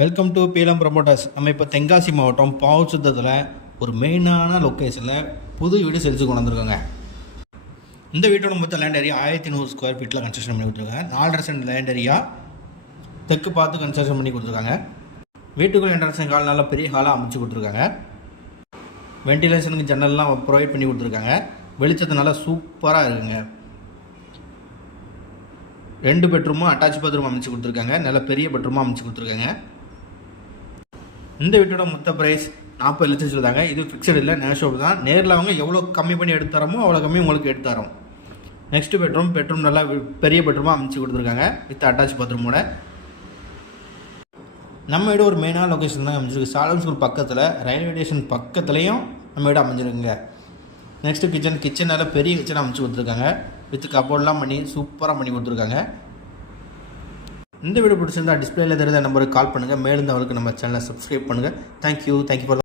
Welcome to பீலம் promoters. நம்ம இப்போ தென்காசி மாவட்டம் பாவச்சுத்தத்தில் ஒரு மெயினான லொக்கேஷனில் புது வீடு செலுத்தி கொண்டு வந்திருக்காங்க. இந்த வீட்டோட மொத்த லேண்ட் ஏரியா 1100 ஸ்கொயர் ஃபீட்டில் கன்ஸ்ட்ரக்ஷன் பண்ணி கொடுத்துருக்காங்க. 4.5 சென்ட் லேண்ட் ஏரியா தெற்கு பார்த்து கன்ஸ்ட்ரக்ஷன் பண்ணி கொடுத்துருக்காங்க. வீட்டுக்குள்ள என்ட்ரன்ஸ் ஹால் நல்லா பெரிய ஹாலாக அமைச்சு கொடுத்துருக்காங்க. வென்டிலேஷனுக்கு ஜன்னல்லாம் ப்ரொவைட் பண்ணி கொடுத்துருக்காங்க. வெளிச்சத்தை நல்லா சூப்பராக இருக்குங்க. 2 பெட்ரூமும் அட்டாச் பாத்ரூம் அமைச்சு கொடுத்துருக்காங்க. நல்ல பெரிய பெட்ரூமாக அமைச்சு கொடுத்துருக்காங்க. இந்த வீட்டோட மொத்த ப்ரைஸ் 40 லட்சம் சொல்லுதாங்க. இது ஃபிக்ஸட் இல்லை, நேஷோடு தான். நேரில் அவங்க எவ்வளோ கம்மி பண்ணி எடுத்து தரோமோ அவ்வளோ கம்மி உங்களுக்கு எடுத்து தரோம். நெக்ஸ்ட் பெட்ரூம் நல்லா பெரிய பெட்ரூமாக அமைச்சு கொடுத்துருக்காங்க வித் அட்டாச் பாத்ரூமோட. நம்ம வீடு ஒரு மெயினான லொக்கேஷன் தான் அமைச்சிருக்கு. சாலம் ஸ்கூல் பக்கத்தில், ரயில்வே ஸ்டேஷன் பக்கத்துலேயும் நம்ம வீடு அமைஞ்சிருக்குங்க. நெக்ஸ்ட்டு கிச்சன் நல்லா பெரிய கிச்சன் அமைச்சு கொடுத்துருக்காங்க. வித் கபோர்ட்லாம் பண்ணி சூப்பராக பண்ணி கொடுத்துருக்காங்க. இந்த வீடியோ பிடிச்சிருந்தா டிஸ்பிளேல தெரியாத நம்பருக்கு கால் பண்ணுங்கள். மேலும் அவருக்கு நம்ம சேனலை சப்ஸ்கிரைப் பண்ணுங்கள். Thank you for